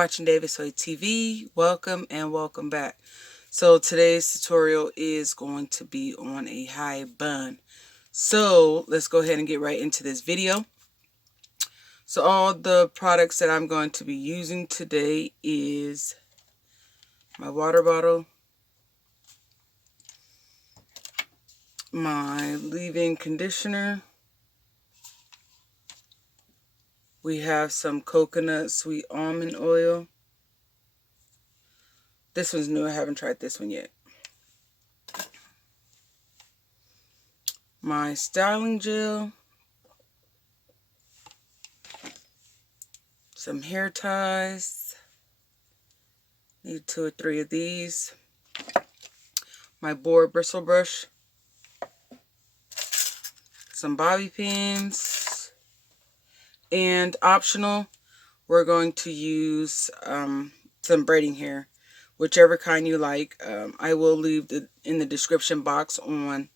watching David Soy TV. Welcome and welcome back. So today's tutorial is going to be on a high bun. So let's go ahead and get right into this video. So all the products that I'm going to be using today is my water bottle, my leave-in conditioner. We have some coconut sweet almond oil. This one's new. I haven't tried this one yet. My styling gel. Some hair ties. Need 2 or 3 of these. My board bristle brush. Some bobby pins. And optional, we're going to use some braiding hair, whichever kind you like. I will leave in the description box on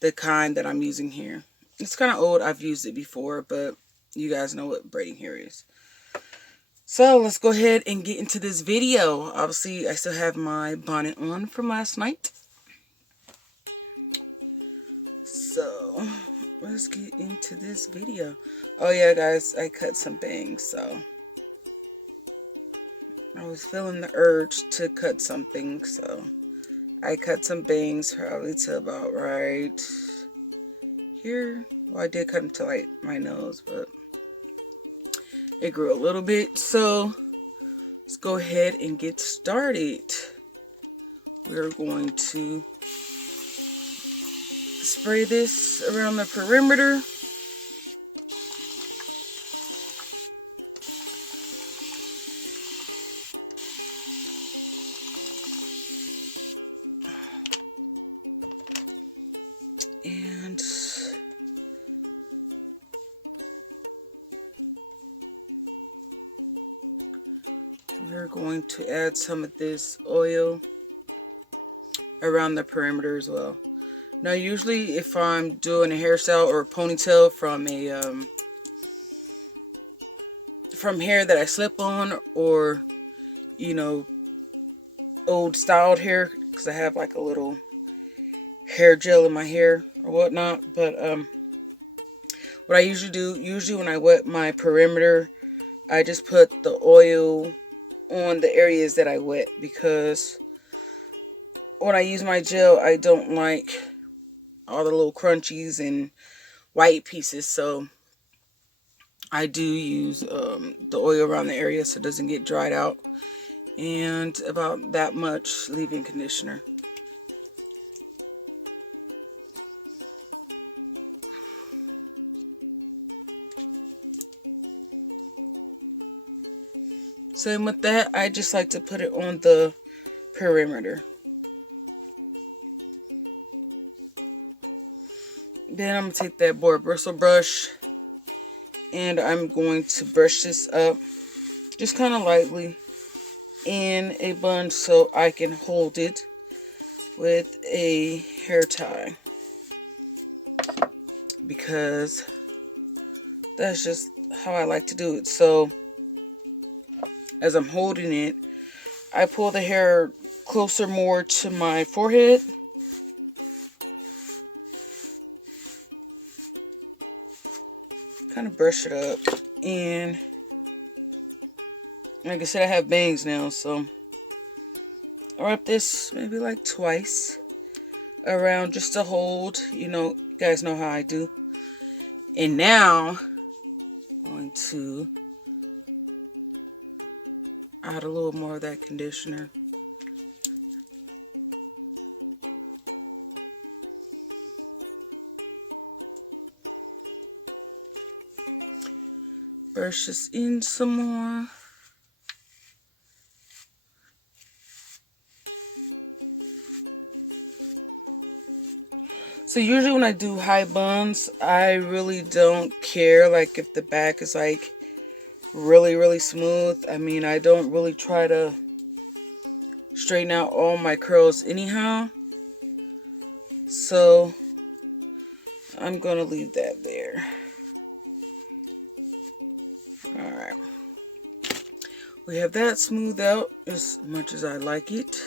the kind that I'm using here. It's kind of old. I've used it before, but you guys know what braiding hair is. So let's go ahead and get into this video. Obviously, I still have my bonnet on from last night. So let's get into this video. Oh yeah, guys, I cut some bangs, so I was feeling the urge to cut something, so I cut some bangs probably to about right here. Well, I did cut them to like my nose, but it grew a little bit. So let's go ahead and get started. We're going to spray this around the perimeter. And we're going to add some of this oil around the perimeter as well. Now, usually if I'm doing a hairstyle or a ponytail from hair that I slip on, or you know, old styled hair, because I have like a little hair gel in my hair or whatnot, but what I usually do, when I wet my perimeter, I just put the oil on the areas that I wet, because when I use my gel, I don't like all the little crunchies and white pieces, so I do use the oil around the area so it doesn't get dried out, and about that much leave-in conditioner. Same with that, I just like to put it on the perimeter. Then I'm going to take that board bristle brush and I'm going to brush this up just kind of lightly in a bun so I can hold it with a hair tie, because that's just how I like to do it. So as I'm holding it, I pull the hair closer more to my forehead. Kind of brush it up, and like I said, I have bangs now, so I wrap this maybe like twice around just to hold. You guys know how I do. And now I'm going to add a little more of that conditioner. Brush this in some more. So usually when I do high buns, I really don't care like if the back is like really smooth. I mean, I don't really try to straighten out all my curls anyhow, so I'm gonna leave that there. Alright, We have that smoothed out as much as I like it.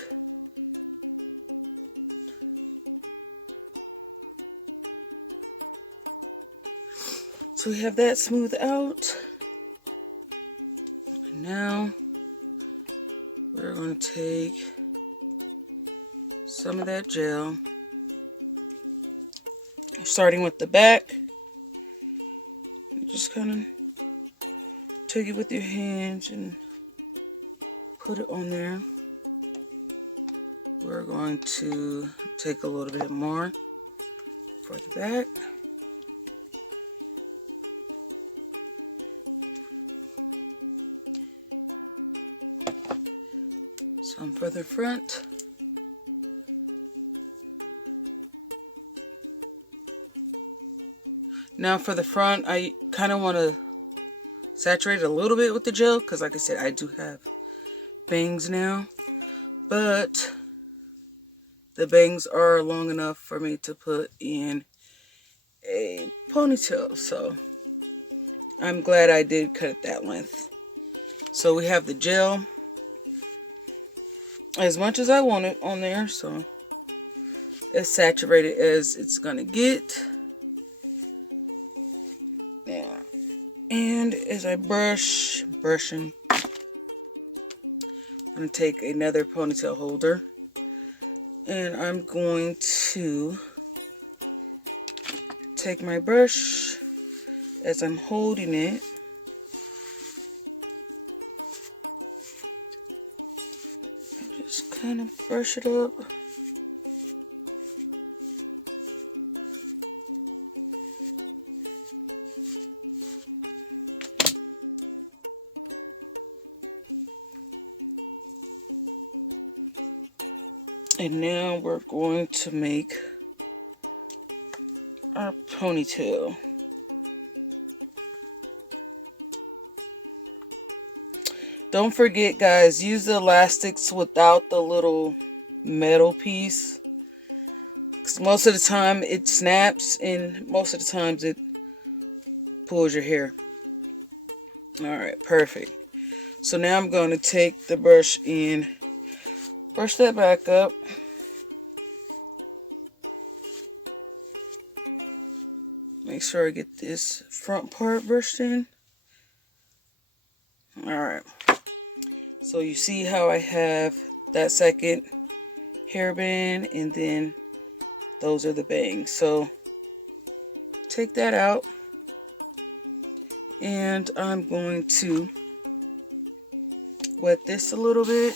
So we have that smoothed out. And now we're going to take some of that gel, starting with the back. Just kind of take it with your hands and put it on there. We're going to take a little bit more for the back. Some for the front. Now for the front, I kind of want to saturate it a little bit with the gel because, like I said, I do have bangs now, but the bangs are long enough for me to put in a ponytail, so I'm glad I did cut it that length. So we have the gel as much as I want it on there, so as saturated as it's gonna get. Yeah. And as I brushing, I'm gonna take another ponytail holder and I'm going to take my brush as I'm holding it. Just kind of brush it up. And now we're going to make our ponytail. Don't forget, guys, use the elastics without the little metal piece. 'Cause most of the time it snaps and most of the times it pulls your hair. Alright, perfect. So now I'm going to take the brush and brush that back up. Make sure I get this front part brushed in. Alright. So you see how I have that second hairband and then those are the bangs. So take that out. And I'm going to wet this a little bit.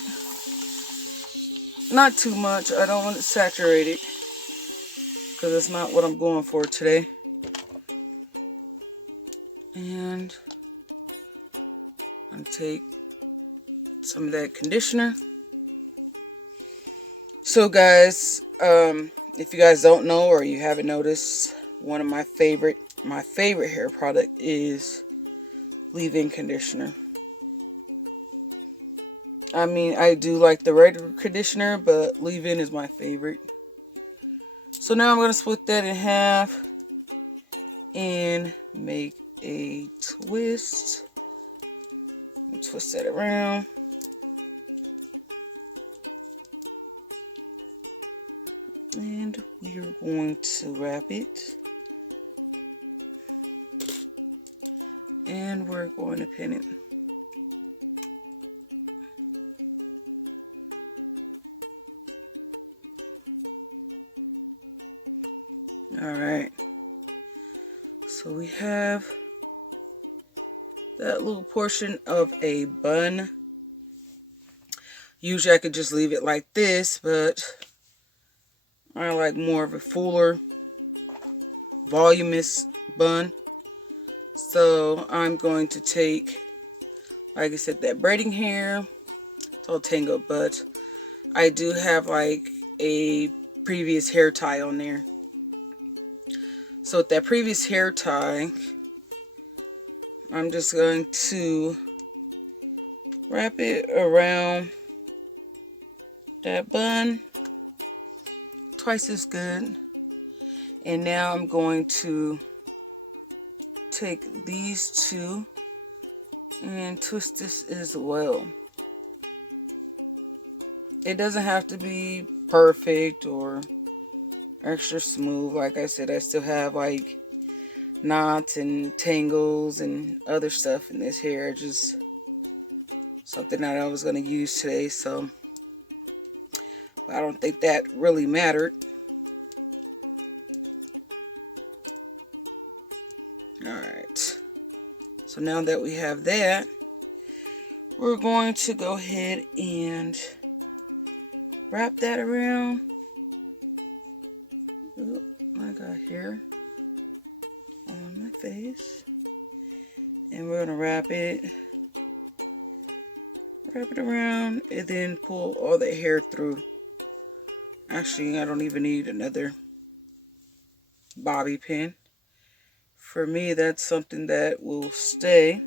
Not too much. I don't want it saturated because that's not what I'm going for today. And I'm going to take some of that conditioner. So guys, if you guys don't know or you haven't noticed, one of my favorite hair product is leave-in conditioner. I mean, I do like the regular conditioner, but leave-in is my favorite. So now I'm going to split that in half and make a twist. Twist that around. And we are going to wrap it. And we're going to pin it. Alright. So we have that little portion of a bun. Usually I could just leave it like this, but I like more of a fuller, voluminous bun. So I'm going to take, like I said, that braiding hair. It's all tangled, but I do have like a previous hair tie on there. So with that previous hair tie, I'm just going to wrap it around that bun. Twice as good. And now I'm going to take these two and twist this as well. It doesn't have to be perfect or extra smooth. Like I said, I still have like knots and tangles and other stuff in this hair. Just something that I was going to use today, so I don't think that really mattered. Alright, so now that we have that, we're going to go ahead and wrap that around. Oop, I got hair on my face, and we're gonna wrap it around, and then pull all the hair through. Actually, I don't even need another bobby pin. For me, that's something that will stay.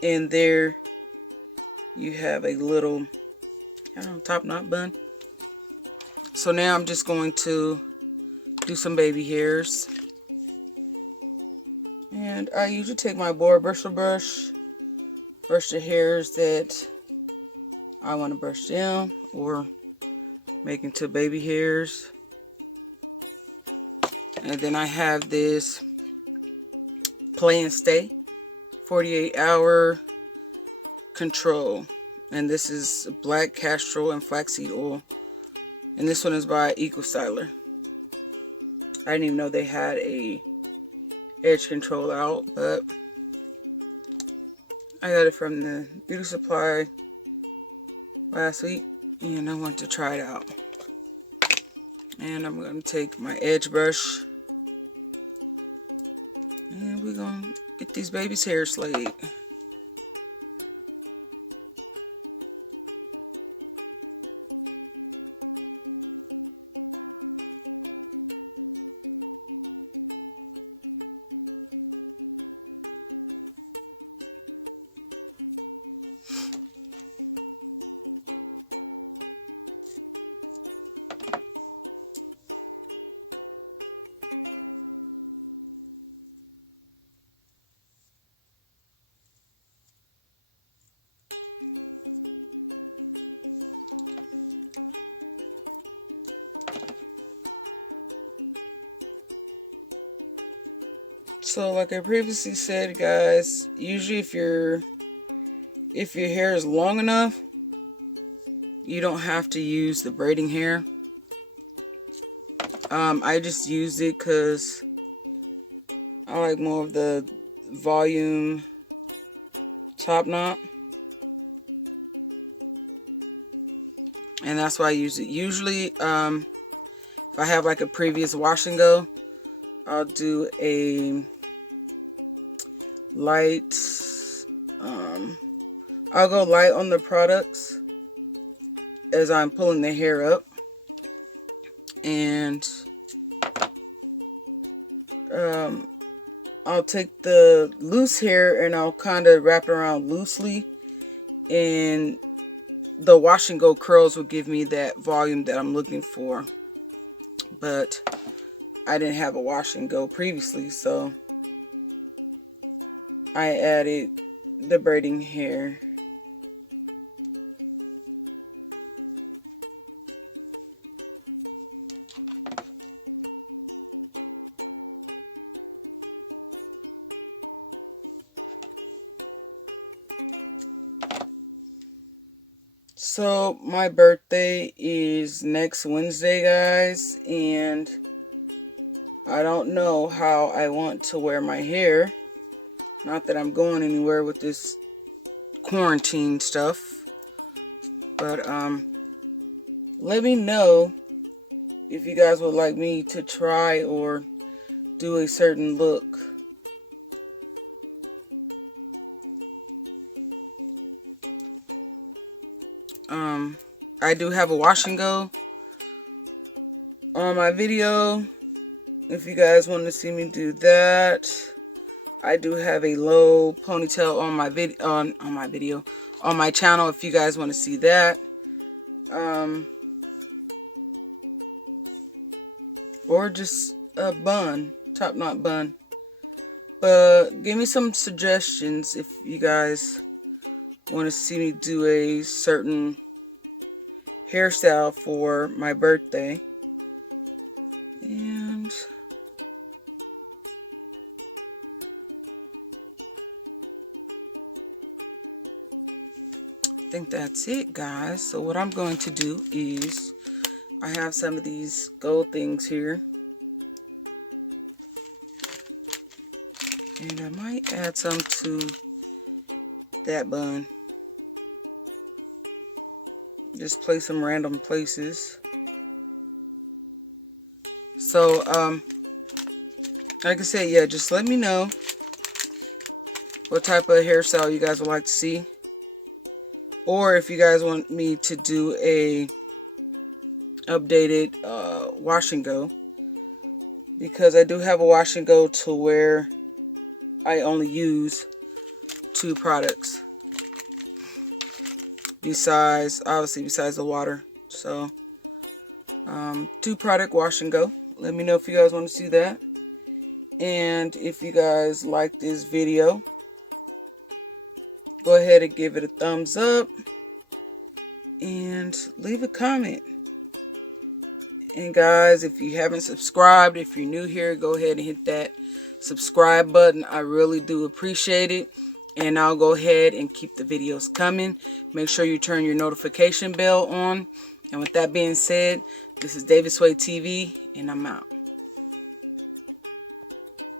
And there you have a little, I don't know, top knot bun. So now I'm just going to do some baby hairs. And I usually take my boar bristle brush, brush the hairs that I want to brush down or make into baby hairs. And then I have this Play and Stay 48-hour control. And this is black castor and flaxseed oil. And this one is by EcoStyler. I didn't even know they had a edge control out, but I got it from the beauty supply last week and I want to try it out. And I'm going to take my edge brush and we're going to get these babies' hair slayed. So like I previously said, guys, usually if your hair is long enough, you don't have to use the braiding hair. I just used it because I like more of the volume top knot. And that's why I use it. Usually, if I have like a previous wash and go, I'll do a light, I'll go light on the products as I'm pulling the hair up. And I'll take the loose hair and I'll kind of wrap it around loosely, and the wash and go curls will give me that volume that I'm looking for. But I didn't have a wash and go previously, so I added the braiding hair. So my birthday is next Wednesday, guys, and I don't know how I want to wear my hair. Not that I'm going anywhere with this quarantine stuff, but let me know if you guys would like me to try or do a certain look. I do have a wash and go on my video. If you guys want to see me do that, I do have a low ponytail on my on my channel. If you guys want to see that, or just a bun, top knot bun. give me some suggestions if you guys want to see me do a certain hairstyle for my birthday. And I think that's it, guys. So what I'm going to do is, I have some of these gold things here, and I might add some to that bun. Just place them random places. So, like I said, yeah, just let me know what type of hairstyle you guys would like to see. Or if you guys want me to do a updated wash and go. Because I do have a wash and go to where I only use 2 products. Besides the water. So, 2 product wash and go. Let me know if you guys want to see that. And if you guys like this video, go ahead and give it a thumbs up. And leave a comment. And guys, if you haven't subscribed, if you're new here, go ahead and hit that subscribe button. I really do appreciate it. And I'll go ahead and keep the videos coming. Make sure you turn your notification bell on. And with that being said, this is David Sway TV, and I'm out.